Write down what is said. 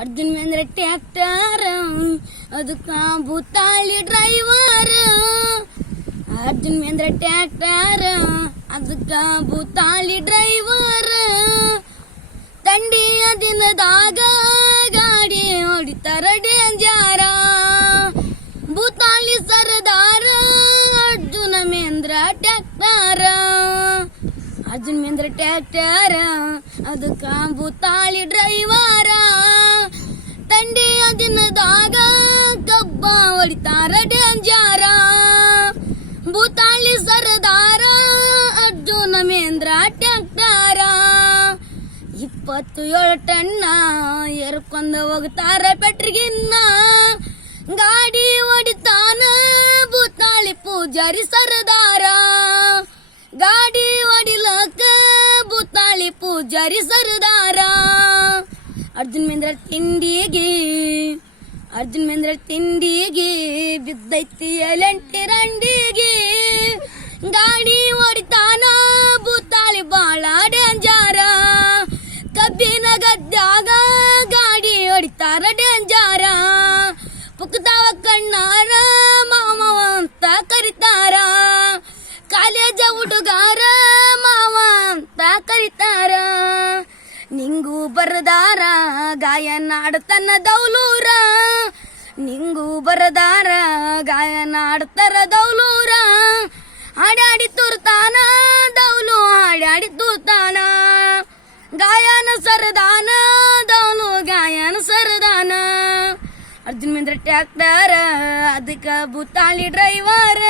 Arjun Mendra tractor ಅದಕ್ಕ ಭೂತಾಳಿ driver. Arjun Mendra tractor ಅದಕ್ಕ ಭೂತಾಳಿ driver. ತಂಡಿಯ ದಿನದಾಗ ಗಾಡಿ ಹೊಡಿತಾರ ಡೇಂಜರ. ಭೂತಾಳಿ ಸರದಾರ ಅರ್ಜುನ ಮೇಂದ್ರ ಟ್ರ್ಯಾಕ್ಟರ್. ಅರ್ಜುನ್ ಮೇಂದ್ರ ಟ್ರ್ಯಾಕ್ಟರ್ ಅದಕ್ಕ ಭೂತಾಳಿ ಡ್ರೈವರ. ತಂಡಿಯ ದಿನದಾಗ ಕಬ್ಬ ಹೊಡಿತಾರ ಡೇಂಜರ. ಭೂತಾಳಿ ಸರದಾರ ಅರ್ಜುನ ಮೇಂದ್ರ ಟ್ರ್ಯಾಕ್ಟರ. 27 ಟನ್ನ ಎರ್ಕೊಂಡ ಹೋಗ್ತಾರ ಪೆಟ್ರಿಗಿನ್ನ. ಗಾಡಿ ಹೊಡಿತಾನ ಭೂತಾಳಿ ಪೂಜಾರಿ ಸರದಾರ. ಗಾಡಿ ಹೊಡಿಲಕ್ಕ ಭೂತಾಳಿ ಪೂಜಾರಿ ಸರದಾರ. ಅರ್ಜುನ್ ಮೇಂದ್ರ ತಿಂಡಿಗೆ ಬಿದ್ದೈತಿ ಎಲೆಂಟಿ ರಂಡಿಗೆ. ಗಾಡಿ ಹೊಡಿತಾನ ಭೂತಾಳಿ ಬಾಳ ಡೇಂಜರ. ಕಬ್ಬಿನ ಗದ್ಯಾಗ ಗಾಡಿ ಹೊಡಿತಾರ ಡೇಂಜರ. ಪುಕ್ತಾವ ಕಣ್ಣಾರ ಮಾವ ಅಂತ ಕರಿತಾರ. ಕಾಲೇಜ ಹುಡುಗಾರ ಮಾವ ಅಂತ ಕರಿತಾರ. ನಿಂಗೂ ಬರದಾರ ಗಾಯನ ಆಡ್ತನ ದೌಲೂರ. ನಿಂಗೂ ಬರದಾರ ಗಾಯನ ಆಡ್ತಾರ ದೌಲೂರ. ಹಾಡಾಡಿ ತೂರ್ತಾನ ದೌಲು ಹಾಡಾಡಿ ತೂರ್ತಾನ. ಗಾಯನ ಸರದಾನ ದೌಲು ಗಾಯನ ಸರದಾನ. ಅರ್ಜುನ್ ಮೇಂದ್ರ ಟ್ರ್ಯಾಕ್ಟರ್ ಅದಕ್ಕ ಭೂತಾಳಿ ಡ್ರೈವರ್.